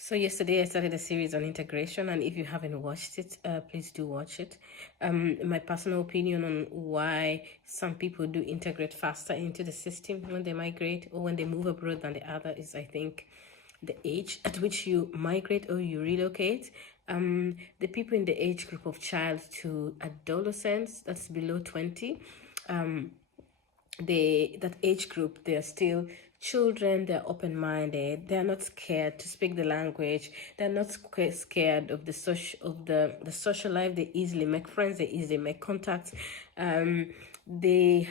So yesterday I started a series on integration, and if you haven't watched it, please do watch it. My personal opinion on why some people do integrate faster into the system when they migrate or when they move abroad than the other is, I think, the age at which you migrate or you relocate. The people in the age group of child to adolescents, that's below 20, that age group, they're still children, they're open-minded, they're not scared to speak the language, they're not scared of the social life, they easily make friends, they easily make contacts. They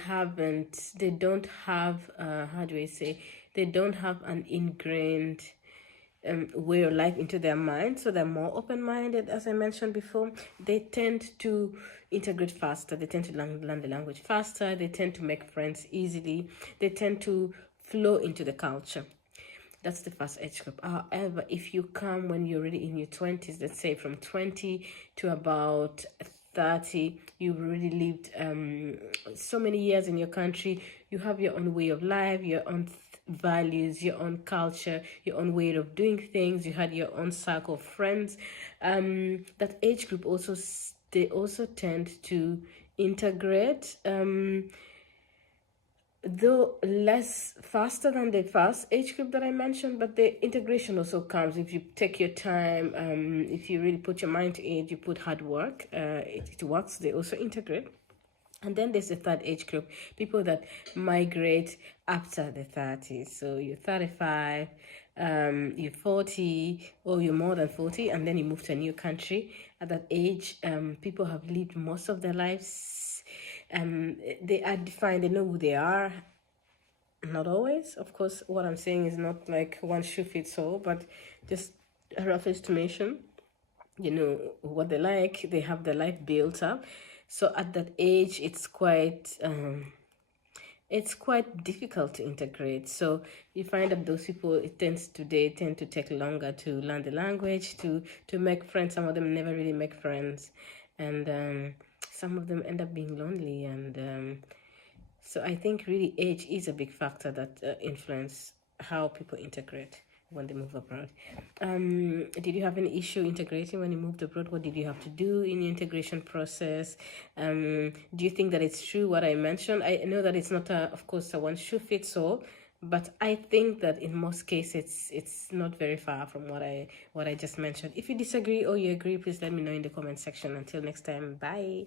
don't have how do I say, they don't have an ingrained way of life into their mind, so they're more open-minded. As I mentioned before, they tend to integrate faster, they tend to learn the language faster, they tend to make friends easily, they tend to flow into the culture. That's the first age group. However, if you come when you're already in your 20s, let's say from 20 to about 30, you've already lived so many years in your country, you have your own way of life, your own values, your own culture, your own way of doing things, you had your own circle of friends. That age group also, they also tend to integrate, though less faster than the first age group that I mentioned, but the integration also comes if you take your time. If you really put your mind to it, you put hard work, it works. They also integrate. And then there's the third age group, people that migrate after the 30s. So you're 35, you're 40, or you're more than 40, and then you move to a new country. At that age, people have lived most of their lives. They are defined, they know who they are. Not always. Of course, what I'm saying is not like one shoe fits all, but just a rough estimation. You know what they like, they have their life built up. So at that age, it's quite difficult to integrate. So you find that those people, they tend to take longer to learn the language, to make friends. Some of them never really make friends, and some of them end up being lonely. And so I think really age is a big factor that influence how people integrate when they move abroad. Did you have any issue integrating when you moved abroad? What did you have to do in the integration process? Do you think that it's true what I mentioned? I know that it's not, of course, a one shoe fits all, but I think that in most cases it's not very far from what I just mentioned. If you disagree or you agree, please let me know in the comment section. Until next time, bye.